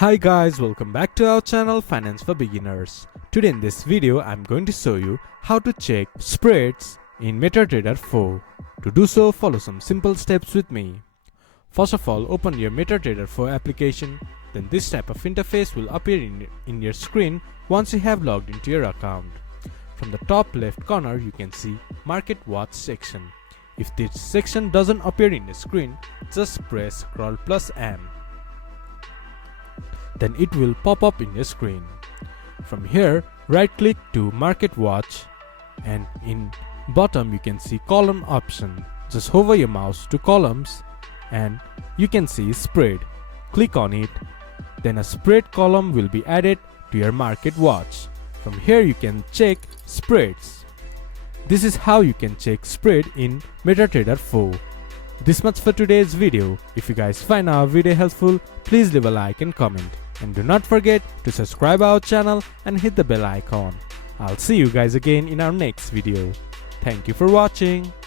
Hi guys, welcome back to our channel Finance for Beginners. Today in this video I'm going to show you how to check spreads in MetaTrader 4. To do so, follow some simple steps with me. First of all, open your MetaTrader 4 application. Then this type of interface will appear in your screen once you have logged into your account. From the top left corner you can see Market Watch section. If this section doesn't appear in the screen, just press Ctrl+M. Then it will pop up in your screen. From here, right click to Market Watch, and in bottom you can see column option. Just hover your mouse to columns and you can see spread. Click on it, then a spread column will be added to your Market Watch. From here you can check spreads. This is how you can check spread in MetaTrader 4. This much for today's video. If you guys find our video helpful, please leave a like and comment. And do not forget to subscribe our channel and hit the bell icon. I'll see you guys again in our next video. Thank you for watching.